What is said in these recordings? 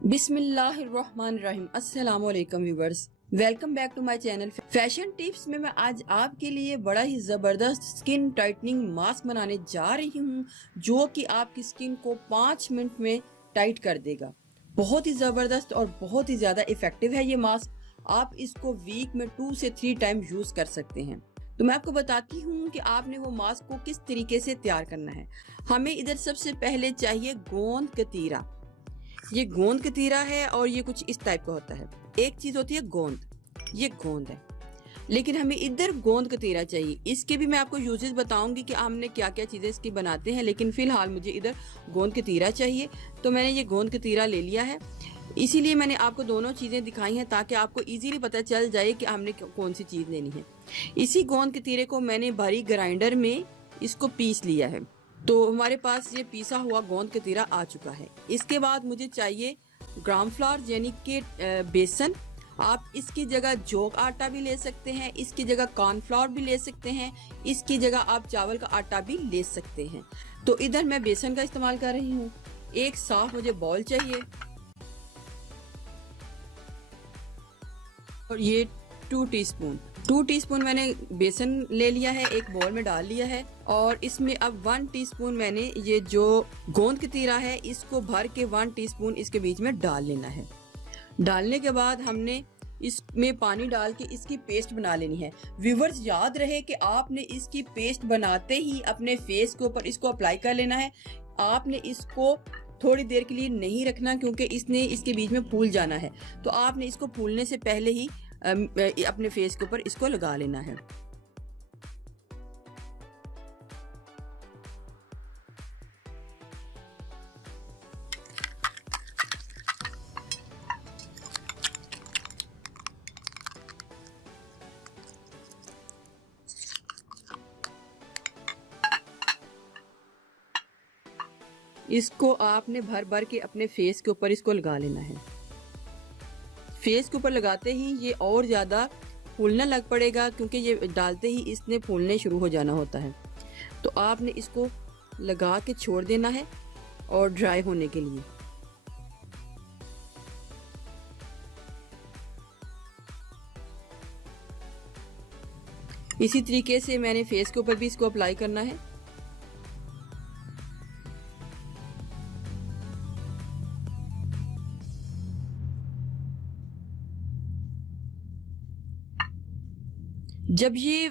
बिस्मिल्लाहिर्रहमानिर्रहीम। अस्सलाम वालेकुम viewers, welcome back to my channel fashion tips में मैं आज आपके लिए बड़ा ही ज़बरदस्त स्किन टाइटनिंग मास्क बनाने जा रही हूँ जो कि आपकी स्किन को 5 मिनट में टाइट कर देगा। बहुत ही ज़बरदस्त और बहुत ही ज़्यादा इफ़ेक्टिव है ये मास्क। आप इसको वीक में 2 से 3 टाइम यूज़ कर सकते हैं। तो मैं आपको बताती हूँ कि आपने वो मास्क को किस तरीके से तैयार करना है। हमें इधर सबसे पहले चाहिए गोंद कतीरा। ये गोंद कतीरा है और ये कुछ इस टाइप का होता है। एक चीज होती है गोंद, ये गोंद है, लेकिन हमें इधर गोंद कतीरा चाहिए। इसके भी मैं आपको यूजेस बताऊंगी कि हमने क्या क्या चीजें इसकी बनाते हैं, लेकिन फिलहाल मुझे इधर गोंद कतीरा चाहिए। तो मैंने ये गोंद कतीरा ले लिया है, इसीलिए मैंने आपको दोनों चीजें दिखाई हैं ताकि आपको इजीली पता चल जाए कि हमने कौन सी चीज लेनी है। इसी गोंद कतीरे को मैंने बारीक ग्राइंडर में इसको पीस लिया है। तो हमारे पास ये पीसा हुआ गोंद कतीरा आ चुका है। इसके बाद मुझे चाहिए ग्राम फ्लावर यानी कि बेसन। आप इसकी जगह जोग आटा भी ले सकते हैं, इसकी जगह कॉर्नफ्लावर भी ले सकते हैं, इसकी जगह आप चावल का आटा भी ले सकते हैं। तो इधर मैं बेसन का इस्तेमाल कर रही हूँ। एक साफ मुझे बाउल चाहिए और ये 2 टीस्पून मैंने बेसन ले लिया है, एक बाउल में डाल लिया है। और इसमें अब 1 टीस्पून मैंने ये जो गोंद कतीरा है इसको भर के 1 टीस्पून इसके बीच में डाल लेना है। डालने के बाद हमने इसमें पानी डाल के इसकी पेस्ट बना लेनी है। व्यूअर्स, याद रहे कि आपने इसकी पेस्ट बनाते ही अपने फेस के ऊपर इसको अप्लाई कर लेना है। आपने इसको थोड़ी देर के लिए नहीं रखना क्योंकि इसने इसके बीच में फूल जाना है। तो आपने इसको फूलने से पहले ही अपने फेस के ऊपर इसको लगा लेना है। इसको आपने भर भर के अपने फेस के ऊपर इसको लगा लेना है। फेस के ऊपर लगाते ही ये और ज़्यादा फूलने लग पड़ेगा क्योंकि ये डालते ही इसने फूलने शुरू हो जाना होता है। तो आपने इसको लगा के छोड़ देना है और ड्राई होने के लिए। इसी तरीके से मैंने फेस के ऊपर भी इसको अप्लाई करना है। जब ये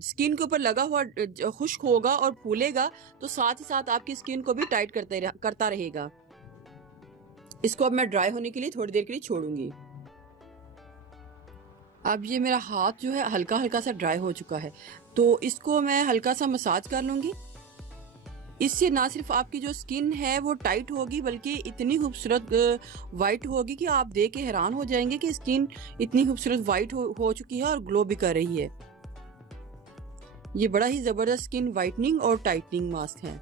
स्किन के ऊपर लगा हुआ खुश्क होगा और फूलेगा तो साथ ही साथ आपकी स्किन को भी टाइट करता रहेगा। इसको अब मैं ड्राई होने के लिए थोड़ी देर के लिए छोड़ूंगी। अब ये मेरा हाथ जो है हल्का हल्का सा ड्राई हो चुका है, तो इसको मैं हल्का सा मसाज कर लूंगी। इससे ना सिर्फ आपकी जो स्किन है वो टाइट होगी बल्कि इतनी खूबसूरत वाइट होगी कि आप देख के हैरान हो जाएंगे कि स्किन इतनी खूबसूरत वाइट हो चुकी है और ग्लो भी कर रही है। ये बड़ा ही जबरदस्त स्किन वाइटनिंग और टाइटनिंग मास्क है।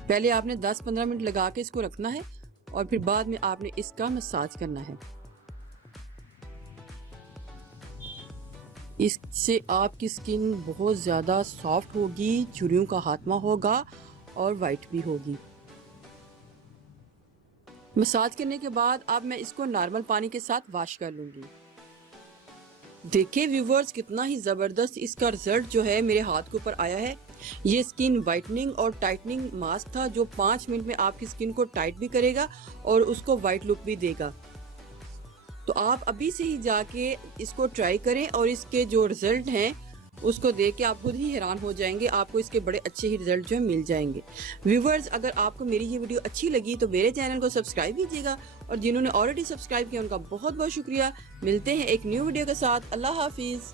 पहले आपने 10-15 मिनट लगा के इसको रखना है और फिर बाद में आपने इसका मसाज करना है। इससे आपकी स्किन बहुत ज़्यादा सॉफ्ट होगी, झुर्रियों का खात्मा होगा और वाइट भी होगी। मसाज करने के बाद अब मैं इसको नॉर्मल पानी के साथ वॉश कर लूँगी। देखिए व्यूवर्स, कितना ही ज़बरदस्त इसका रिजल्ट जो है मेरे हाथ के ऊपर आया है। ये स्किन वाइटनिंग और टाइटनिंग मास्क था जो 5 मिनट में आपकी स्किन को टाइट भी करेगा और उसको वाइट लुक भी देगा। तो आप अभी से ही जाके इसको ट्राई करें और इसके जो रिजल्ट हैं उसको देख के आप खुद ही हैरान हो जाएंगे। आपको इसके बड़े अच्छे ही रिजल्ट जो है मिल जाएंगे। व्यूवर्स, अगर आपको मेरी ये वीडियो अच्छी लगी तो मेरे चैनल को सब्सक्राइब कीजिएगा और जिन्होंने ऑलरेडी सब्सक्राइब किया उनका बहुत बहुत शुक्रिया। मिलते हैं एक न्यू वीडियो के साथ। अल्लाह हाफिज़।